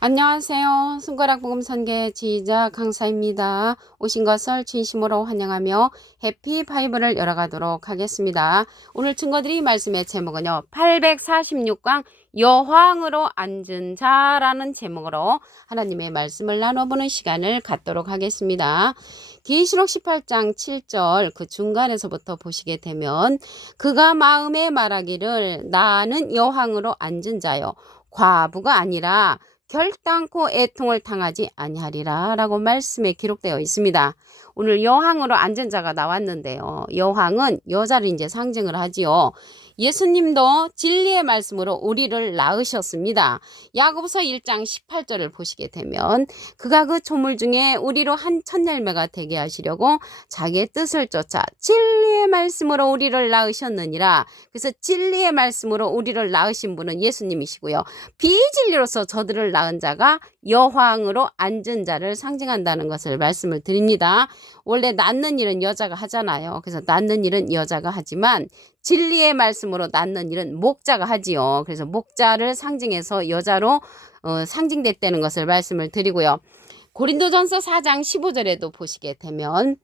안녕하세요. 손가락 복음 선계 지휘자 강사입니다. 오신 것을 진심으로 환영하며 해피 바이블을 열어가도록 하겠습니다. 오늘 증거드릴 말씀의 제목은요. 846강 여황으로 앉은 자라는 제목으로 하나님의 말씀을 나눠보는 시간을 갖도록 하겠습니다. 계시록 18장 7절 그 중간에서부터 보시게 되면 그가 마음에 말하기를 나는 여황으로 앉은 자요 과부가 아니라 결단코 애통을 당하지 아니하리라 라고 말씀에 기록되어 있습니다. 오늘 여황으로 앉은 자가 나왔는데요. 여황은 여자를 이제 상징을 하지요. 예수님도 진리의 말씀으로 우리를 낳으셨습니다. 야고보서 1장 18절을 보시게 되면 그가 그 조물 중에 우리로 한 첫열매가 되게 하시려고 자기의 뜻을 쫓아 진리의 말씀으로 우리를 낳으셨느니라. 그래서 진리의 말씀으로 우리를 낳으신 분은 예수님이시고요. 비진리로서 저들을 낳은 자가 여황으로 앉은 자를 상징한다는 것을 말씀을 드립니다. 원래 낳는 일은 여자가 하잖아요. 그래서 낳는 일은 여자가 하지만 진리의 말씀으로 낳는 일은 목자가 하지요. 그래서 목자를 상징해서 여자로 상징됐다는 것을 말씀을 드리고요. 고린도전서 4장 15절에도 보시게 되면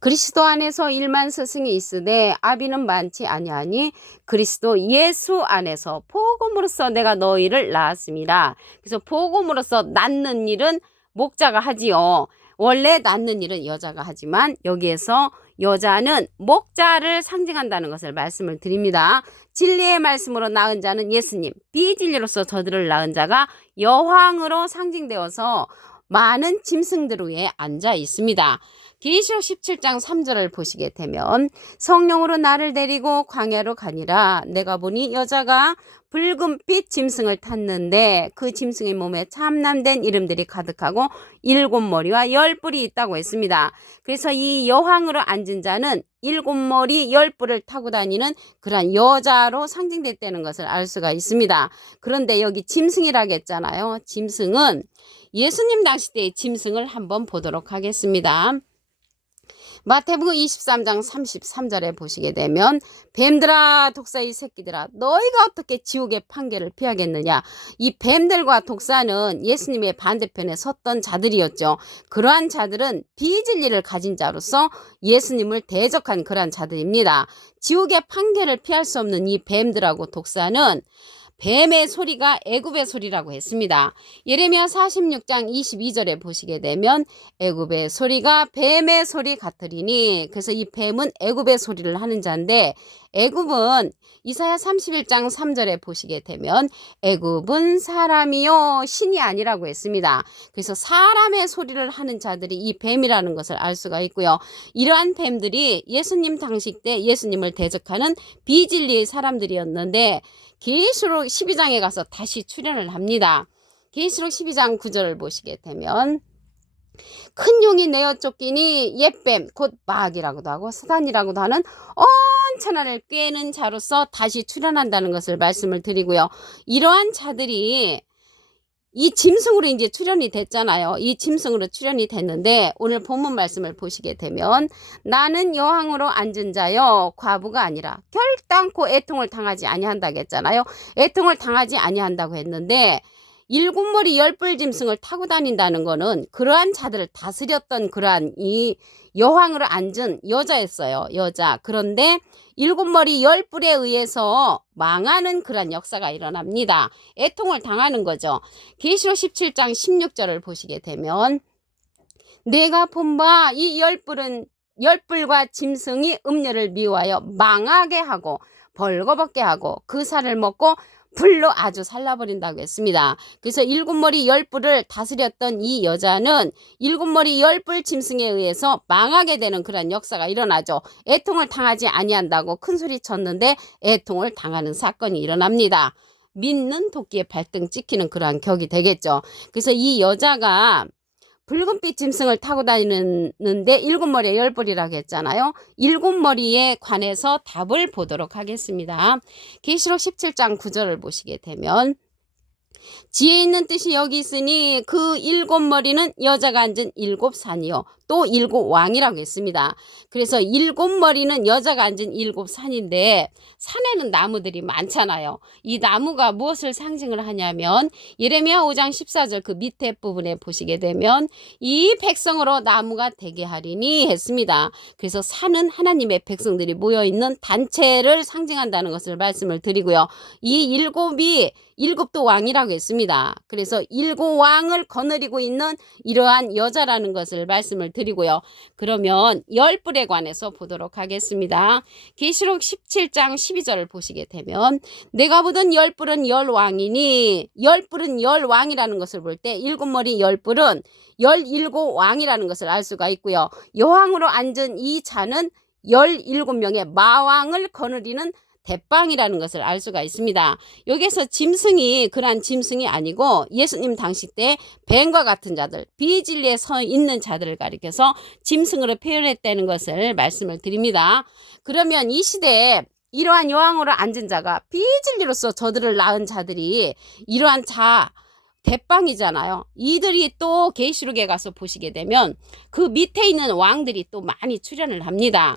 그리스도 안에서 1만 스승이 있으되 아비는 많지 아니하니 그리스도 예수 안에서 복음으로써 내가 너희를 낳았습니다. 그래서 복음으로써 낳는 일은 목자가 하지요. 원래 낳는 일은 여자가 하지만 여기에서 여자는 목자를 상징한다는 것을 말씀을 드립니다. 진리의 말씀으로 낳은 자는 예수님, 비진리로서 저들을 낳은 자가 여황으로 상징되어서 많은 짐승들 위에 앉아 있습니다. 계시록 17장 3절을 보시게 되면 성령으로 나를 데리고 광야로 가니라 내가 보니 여자가 붉은빛 짐승을 탔는데 그 짐승의 몸에 참남된 이름들이 가득하고 7머리와 10뿔이 있다고 했습니다. 그래서 이 여황으로 앉은 자는 7머리 10뿔을 타고 다니는 그런 여자로 상징됐다는 것을 알 수가 있습니다. 그런데 여기 짐승이라고 했잖아요. 짐승은 예수님 당시 때의 짐승을 한번 보도록 하겠습니다. 마태복음 23장 33절에 보시게 되면 뱀들아 독사의 새끼들아 너희가 어떻게 지옥의 판결을 피하겠느냐. 이 뱀들과 독사는 예수님의 반대편에 섰던 자들이었죠. 그러한 자들은 비진리를 가진 자로서 예수님을 대적한 그러한 자들입니다. 지옥의 판결을 피할 수 없는 이 뱀들하고 독사는 뱀의 소리가 애굽의 소리라고 했습니다. 예레미야 46장 22절에 보시게 되면 애굽의 소리가 뱀의 소리 같으리니 그래서 이 뱀은 애굽의 소리를 하는 자인데 애굽은 이사야 31장 3절에 보시게 되면 애굽은 사람이요 신이 아니라고 했습니다. 그래서 사람의 소리를 하는 자들이 이 뱀이라는 것을 알 수가 있고요. 이러한 뱀들이 예수님 당시 때 예수님을 대적하는 비진리의 사람들이었는데 계시록 12장에 가서 다시 출현을 합니다. 계시록 12장 9절을 보시게 되면 큰 용이 내어 쫓기니 옛뱀 곧 마귀라고도 하고 사단이라고도 하는 천하를 꿰는 자로서 다시 출현한다는 것을 말씀을 드리고요. 이러한 자들이 이 짐승으로 이제 출현이 됐잖아요. 이 짐승으로 출현이 됐는데 오늘 본문 말씀을 보시게 되면 나는 여황으로 앉은 자요 과부가 아니라 결단코 애통을 당하지 아니한다고 했잖아요. 애통을 당하지 아니한다고 했는데 7머리 10뿔 짐승을 타고 다닌다는 거는 그러한 자들을 다스렸던 그러한 이 여황으로 앉은 여자였어요. 여자. 그런데 7머리 10뿔에 의해서 망하는 그런 역사가 일어납니다. 애통을 당하는 거죠. 계시록 17장 16절을 보시게 되면 내가 본 바 이 10뿔과 짐승이 음녀를 미워하여 망하게 하고 벌거벗게 하고 그 살을 먹고 불로 아주 살라버린다고 했습니다. 그래서 7머리 10뿔을 다스렸던 이 여자는 7머리 10뿔 짐승에 의해서 망하게 되는 그런 역사가 일어나죠. 애통을 당하지 아니한다고 큰 소리 쳤는데 애통을 당하는 사건이 일어납니다. 믿는 도끼에 발등 찍히는 그러한 격이 되겠죠. 그래서 이 여자가 붉은빛 짐승을 타고 다니는데 7머리에 10뿔이라고 했잖아요. 7머리에 관해서 답을 보도록 하겠습니다. 계시록 17장 9절을 보시게 되면 지혜 있는 뜻이 여기 있으니 그 7머리는 여자가 앉은 7산이요 일곱도 일곱 왕이라고 했습니다. 그래서 일곱 머리는 여자가 앉은 일곱 산인데 산에는 나무들이 많잖아요. 이 나무가 무엇을 상징을 하냐면 예레미야 5장 14절 그 밑에 부분에 보시게 되면 이 백성으로 나무가 되게 하리니 했습니다. 그래서 산은 하나님의 백성들이 모여있는 단체를 상징한다는 것을 말씀을 드리고요. 이 일곱도 왕이라고 했습니다. 그래서 일곱 왕을 거느리고 있는 이러한 여자라는 것을 말씀을 드리고요. 그러면 열뿔에 관해서 보도록 하겠습니다. 계시록 17장 12절을 보시게 되면 내가 보던 열뿔은 열왕이니 열뿔은 열왕이라는 것을 볼 때 일곱 머리 열뿔은 17왕이라는 것을 알 수가 있고요. 여왕으로 앉은 이 자는 17명의 마왕을 거느리는 대빵이라는 것을 알 수가 있습니다. 여기서 짐승이 그러한 짐승이 아니고 예수님 당시 때 뱀과 같은 자들, 비진리에 서 있는 자들을 가리켜서 짐승으로 표현했다는 것을 말씀을 드립니다. 그러면 이 시대에 이러한 여왕으로 앉은 자가 비진리로서 저들을 낳은 자들이 이러한 대빵이잖아요. 이들이 또 계시록에 가서 보시게 되면 그 밑에 있는 왕들이 또 많이 출현을 합니다.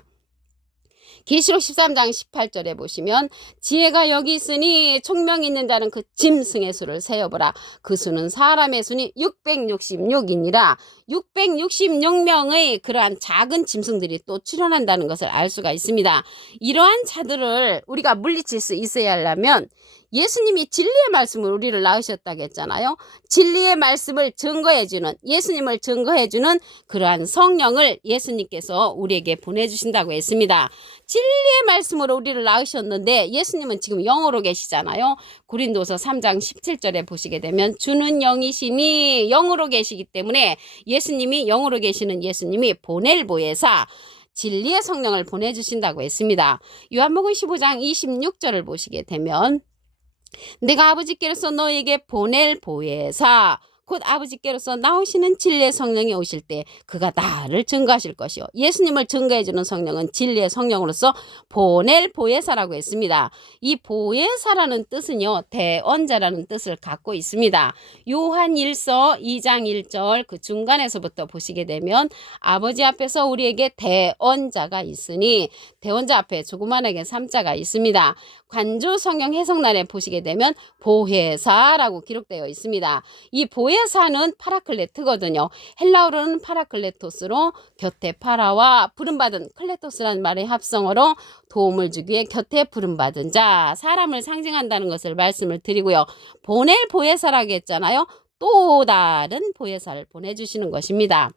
계시록 13장 18절에 보시면 지혜가 여기 있으니 총명 있는 자는 그 짐승의 수를 세어보라. 그 수는 사람의 수니 666이니라. 666명의 그러한 작은 짐승들이 또 출현한다는 것을 알 수가 있습니다. 이러한 자들을 우리가 물리칠 수 있어야 하려면 예수님이 진리의 말씀을 우리를 낳으셨다고 했잖아요. 진리의 말씀을 증거해주는, 예수님을 증거해주는 그러한 성령을 예수님께서 우리에게 보내주신다고 했습니다. 진리의 말씀으로 우리를 낳으셨는데 예수님은 지금 영으로 계시잖아요. 고린도서 3장 17절에 보시게 되면 주는 영이시니 영으로 계시기 때문에 예수님이 영으로 계시는 예수님이 보낼 보혜사 진리의 성령을 보내주신다고 했습니다. 요한복음 15장 26절을 보시게 되면 내가 아버지께로서 너에게 보낼 보혜사 곧 아버지께로서 나오시는 진리의 성령이 오실 때 그가 나를 증거하실 것이요. 예수님을 증거해주는 성령은 진리의 성령으로서 보낼 보혜사라고 했습니다. 이 보혜사라는 뜻은요. 대언자라는 뜻을 갖고 있습니다. 요한 1서 2장 1절 그 중간에서부터 보시게 되면 아버지 앞에서 우리에게 대언자가 있으니 대언자 앞에 조그만하게 3자가 있습니다. 관주 성경 해석란에 보시게 되면 보혜사라고 기록되어 있습니다. 이 보혜사는 파라클레트거든요. 헬라어로는 파라클레토스로 곁에 파라와 부름받은 클레토스라는 말의 합성어로 도움을 주기 위해 곁에 부름받은 자, 사람을 상징한다는 것을 말씀을 드리고요. 보낼 보혜사라고 했잖아요. 또 다른 보혜사를 보내주시는 것입니다.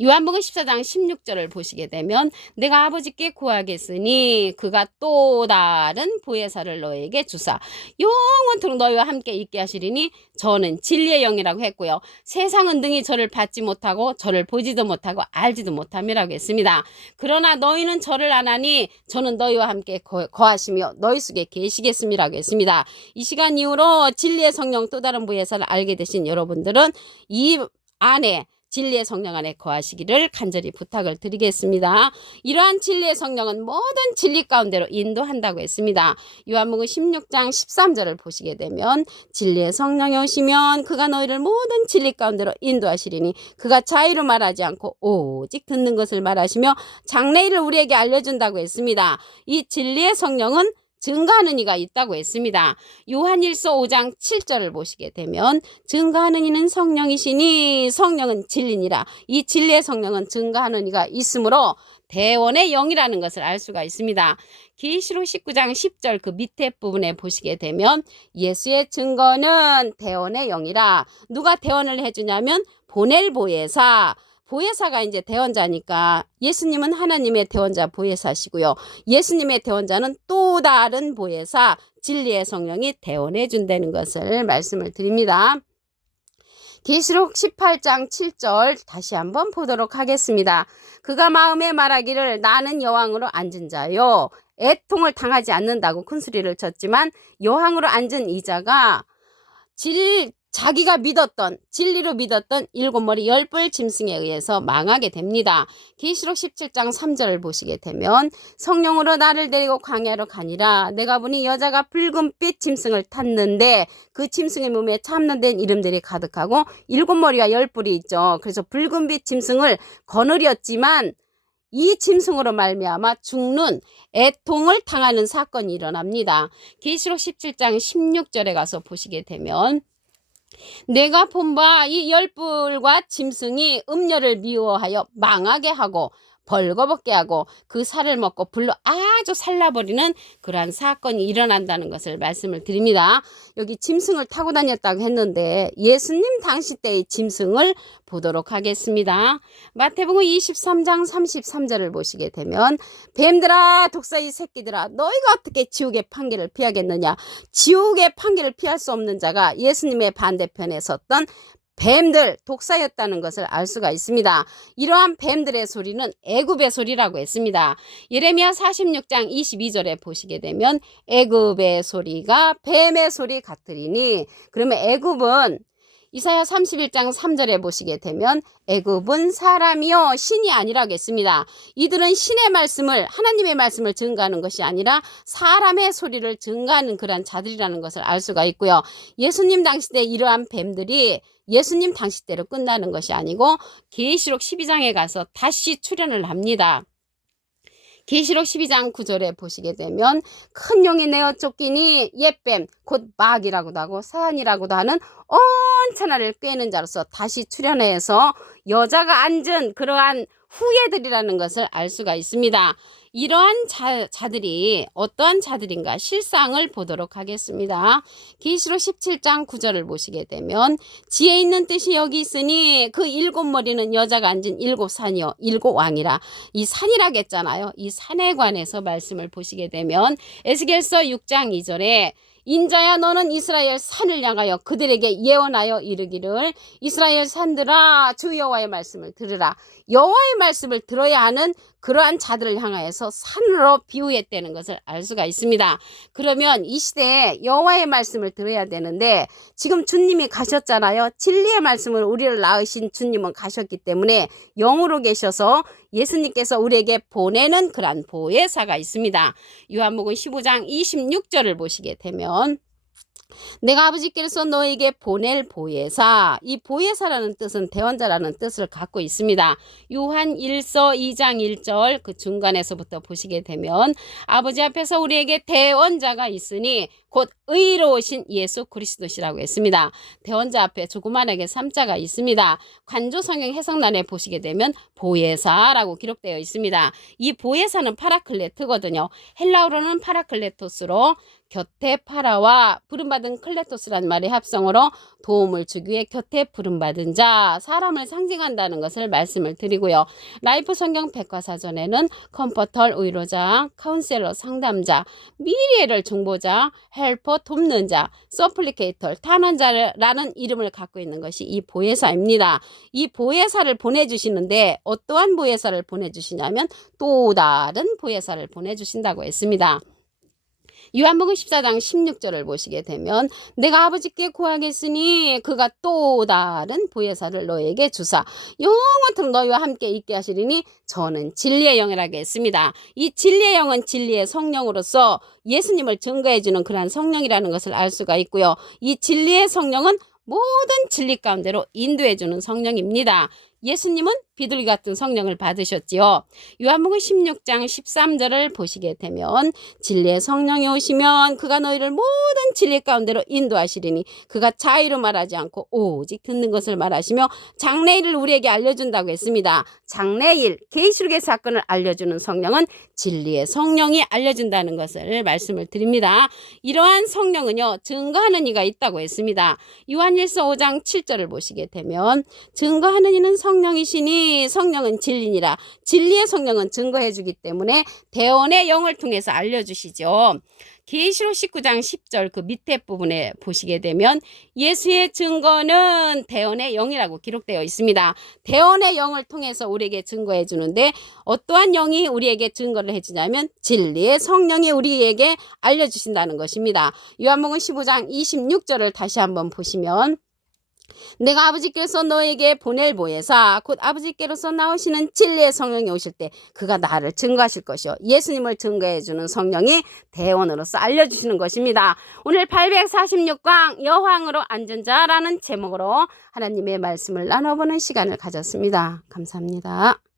요한복음 14장 16절을 보시게 되면 내가 아버지께 구하겠으니 그가 또 다른 보혜사를 너에게 주사 영원토록 너희와 함께 있게 하시리니 저는 진리의 영이라고 했고요. 세상은 능히 저를 받지 못하고 저를 보지도 못하고 알지도 못함이라고 했습니다. 그러나 너희는 저를 아나니 저는 너희와 함께 거하시며 너희 속에 계시겠음이라고 했습니다. 이 시간 이후로 진리의 성령 또 다른 보혜사를 알게 되신 여러분들은 이 안에 진리의 성령 안에 거하시기를 간절히 부탁을 드리겠습니다. 이러한 진리의 성령은 모든 진리 가운데로 인도한다고 했습니다. 요한복음 16장 13절을 보시게 되면 진리의 성령이 오시면 그가 너희를 모든 진리 가운데로 인도하시리니 그가 자유로 말하지 않고 오직 듣는 것을 말하시며 장래일을 우리에게 알려준다고 했습니다. 이 진리의 성령은 증거하는 이가 있다고 했습니다. 요한일서 5장 7절을 보시게 되면 증거하는 이는 성령이시니 성령은 진리니라. 이 진리의 성령은 증거하는 이가 있으므로 대원의 영이라는 것을 알 수가 있습니다. 계시록 19장 10절 그 밑에 부분에 보시게 되면 예수의 증거는 대원의 영이라. 누가 대원을 해주냐면 보낼 보혜사. 보혜사가 이제 대원자니까 예수님은 하나님의 대원자 보혜사시고요. 예수님의 대원자는 또 다른 보혜사 진리의 성령이 대원해 준다는 것을 말씀을 드립니다. 계시록 18장 7절 다시 한번 보도록 하겠습니다. 그가 마음에 말하기를 나는 여왕으로 앉은 자요. 애통을 당하지 않는다고 큰 소리를 쳤지만 여왕으로 앉은 이자가 자기가 믿었던 진리로 믿었던 7머리 10뿔 짐승에 의해서 망하게 됩니다. 계시록 17장 3절을 보시게 되면 성령으로 나를 데리고 광야로 가니라. 내가 보니 여자가 붉은빛 짐승을 탔는데 그 짐승의 몸에 참는된 이름들이 가득하고 7머리와 10뿔이 있죠. 그래서 붉은빛 짐승을 거느렸지만 이 짐승으로 말미암아 죽는 애통을 당하는 사건이 일어납니다. 계시록 17장 16절에 가서 보시게 되면 내가 본 바 이 10뿔과 짐승이 음녀를 미워하여 망하게 하고 벌거벗게 하고 그 살을 먹고 불로 아주 살라버리는 그러한 사건이 일어난다는 것을 말씀을 드립니다. 여기 짐승을 타고 다녔다고 했는데 예수님 당시 때의 짐승을 보도록 하겠습니다. 마태복음 23장 33절을 보시게 되면 뱀들아 독사의 새끼들아 너희가 어떻게 지옥의 판결을 피하겠느냐. 지옥의 판결을 피할 수 없는 자가 예수님의 반대편에 섰던 뱀들, 독사였다는 것을 알 수가 있습니다. 이러한 뱀들의 소리는 애굽의 소리라고 했습니다. 예레미야 46장 22절에 보시게 되면 애굽의 소리가 뱀의 소리 같으리니, 그러면 애굽은 이사야 31장 3절에 보시게 되면 애굽은 사람이요 신이 아니라고 했습니다. 이들은 신의 말씀을, 하나님의 말씀을 증거하는 것이 아니라 사람의 소리를 증거하는 그러한 자들이라는 것을 알 수가 있고요. 예수님 당시 때 이러한 뱀들이 예수님 당시 때로 끝나는 것이 아니고 계시록 12장에 가서 다시 출현을 합니다. 계시록 12장 9절에 보시게 되면 큰 용이 내어 쫓기니 옛뱀 곧 마귀라고도 하고 사안이라고도 하는 온천하를 꿰는 자로서 다시 출현해서 여자가 앉은 그러한 후예들이라는 것을 알 수가 있습니다. 이러한 자들이 어떠한 자들인가 실상을 보도록 하겠습니다. 계시록 17장 9절을 보시게 되면 지혜 있는 뜻이 여기 있으니 그 7머리는 여자가 앉은 7산이요 7왕이라. 이 산이라겠잖아요. 이 산에 관해서 말씀을 보시게 되면 에스겔서 6장 2절에 인자야 너는 이스라엘 산을 향하여 그들에게 예언하여 이르기를 이스라엘 산들아 주 여호와의 말씀을 들으라. 여호와의 말씀을 들어야 하는 그러한 자들을 향하여서 산으로 비유했다는 것을 알 수가 있습니다. 그러면 이 시대에 여호와의 말씀을 들어야 되는데 지금 주님이 가셨잖아요. 진리의 말씀을 우리를 낳으신 주님은 가셨기 때문에 영으로 계셔서 예수님께서 우리에게 보내는 그러한 보혜사가 있습니다. 요한복음 15장 26절을 보시게 되면 내가 아버지께서 너에게 보낼 보혜사, 이 보혜사라는 뜻은 대원자라는 뜻을 갖고 있습니다. 요한 1서 2장 1절 그 중간에서부터 보시게 되면 아버지 앞에서 우리에게 대원자가 있으니 곧 의로우신 예수 그리스도시라고 했습니다. 대원자 앞에 조그만하게 3자가 있습니다. 관조성경 해석란에 보시게 되면 보혜사라고 기록되어 있습니다. 이 보혜사는 파라클레트거든요. 헬라어로는 파라클레토스로 곁에 파라와 부름받은 클레토스라는 말의 합성어로 도움을 주기 위해 곁에 부름받은 자, 사람을 상징한다는 것을 말씀을 드리고요. 라이프 성경 백과사전에는 컴포터 위로자, 카운셀러 상담자, 미래를 중보자, 헬퍼 돕는 자, 서플리케이터 탄원자라는 이름을 갖고 있는 것이 이 보혜사입니다. 이 보혜사를 보내주시는데 어떠한 보혜사를 보내주시냐면 또 다른 보혜사를 보내주신다고 했습니다. 요한복음 14장 16절을 보시게 되면 내가 아버지께 구하겠으니 그가 또 다른 보혜사를 너에게 주사 영원토록 너희와 함께 있게 하시리니 저는 진리의 영이라고 했습니다. 이 진리의 영은 진리의 성령으로서 예수님을 증거해주는 그러한 성령이라는 것을 알 수가 있고요. 이 진리의 성령은 모든 진리 가운데로 인도해주는 성령입니다. 예수님은 비둘기 같은 성령을 받으셨지요. 요한복음 16장 13절을 보시게 되면 진리의 성령이 오시면 그가 너희를 모든 진리 가운데로 인도하시리니 그가 자의로 말하지 않고 오직 듣는 것을 말하시며 장래일을 우리에게 알려준다고 했습니다. 장래일, 계시록의 사건을 알려주는 성령은 진리의 성령이 알려준다는 것을 말씀을 드립니다. 이러한 성령은요 증거하는 이가 있다고 했습니다. 요한일서 5장 7절을 보시게 되면 증거하는 이는 성령이시니 성령은 진리니라. 진리의 성령은 증거해 주기 때문에 대언의 영을 통해서 알려주시죠. 계시록 19장 10절 그 밑에 부분에 보시게 되면 예수의 증거는 대언의 영이라고 기록되어 있습니다. 대언의 영을 통해서 우리에게 증거해 주는데 어떠한 영이 우리에게 증거를 해주냐면 진리의 성령이 우리에게 알려주신다는 것입니다. 요한복음 15장 26절을 다시 한번 보시면 내가 아버지께서 너에게 보낼 보혜사 곧 아버지께로서 나오시는 진리의 성령이 오실 때 그가 나를 증거하실 것이요. 예수님을 증거해 주는 성령이 대원으로서 알려주시는 것입니다. 오늘 846강 여왕으로 앉은 자라는 제목으로 하나님의 말씀을 나눠보는 시간을 가졌습니다. 감사합니다.